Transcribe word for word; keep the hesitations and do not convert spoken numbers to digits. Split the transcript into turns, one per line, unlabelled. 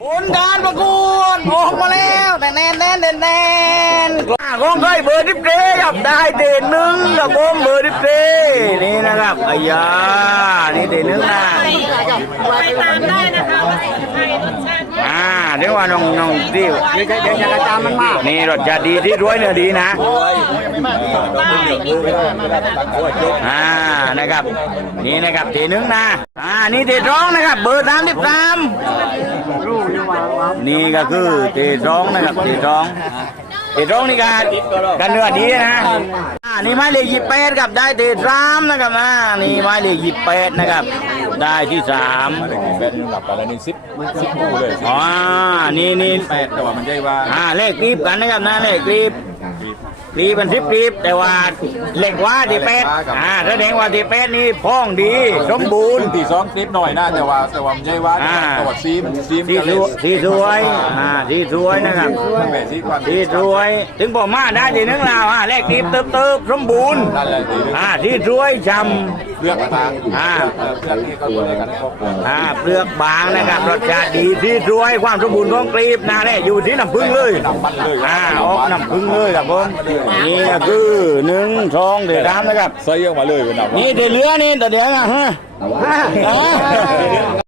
ผลการประกวดออกมาแล้วแต่แน่นแน่นแน่นแน่นกองเคยเบอร์ดิบเต้ยับได้เด่นหนึ่งกับกองเบอร์ดิบเต้นี่นะครับอายานี่เด่นหนึ่งนะ
ไปตามได้นะคะว่าสินไทยรสชาติ
อ่าเดี๋ยวว่าน้องน้องที่เดี๋ยวเดี๋ยวจะกระจายมันมากนี่รสชาติดีที่รวยเนื้อดีนะอ่านะครับนี่นะครับเด่นหนึ่งนะอ่านี่เด่นร้องนะครับเบอร์สามสิบสามนี่ก็คือเด่นร้องนะครับเด่นร้องเด่นร้องนี่กันกันเนื้อดีนะอ่านี่ไม้เลขยี่สิบแปดครับได้เด่นสามนะครับอ่านี่ไม้เลขยี่สิบแปดนะครับได้ที่สาม
เป็นหลับกันแล้วนี่ซิปซิปคู่เลย
อ๋อนี่นี่
แปดแต่ว่ามันใช่ว่า
อ่าเลขกรีบกันนะครับนะเลขกรีบกรีบเป็นสิบกรีบแต่ว่าเลขว่าที่เป็ดอ่าแสดงว่าที่เป็ดนี่พ้องดีสมบูรณ์
ตีสองคลิปหน่อยนะแต่ว่าแต่ว่ามันใช่ว่าตัวซีมซีม
สีสวยสีสวยอ่าสีสวยนะครับ
มันแบบซีความ
สีสวยถึงบอกมาได้ทีนึงแล้วอ่าเลขกรีบเติบเติบสมบูรณ์
นั่นแหละตี
อ่าสีสวยจ
เลือกทาง
ำอ่า
เลือกที่เขาตัวในกันครอบครัว
อ่าเปลือกบางนะครับรสชาติดีสีสวยความสมบูรณ์ของกรีบนะเนี่ยอยู่ที่น้ำผึ้งเลย
มันเลย
อ่าออกน้ำผึ้งเลยครับผมนี่ก็คือหนึ่งสองเดือดดำนะครับ
ใส่ออกมาเลยเป็นหนัก
นี่เดือดเรือนี่แต่เดือดนะฮะ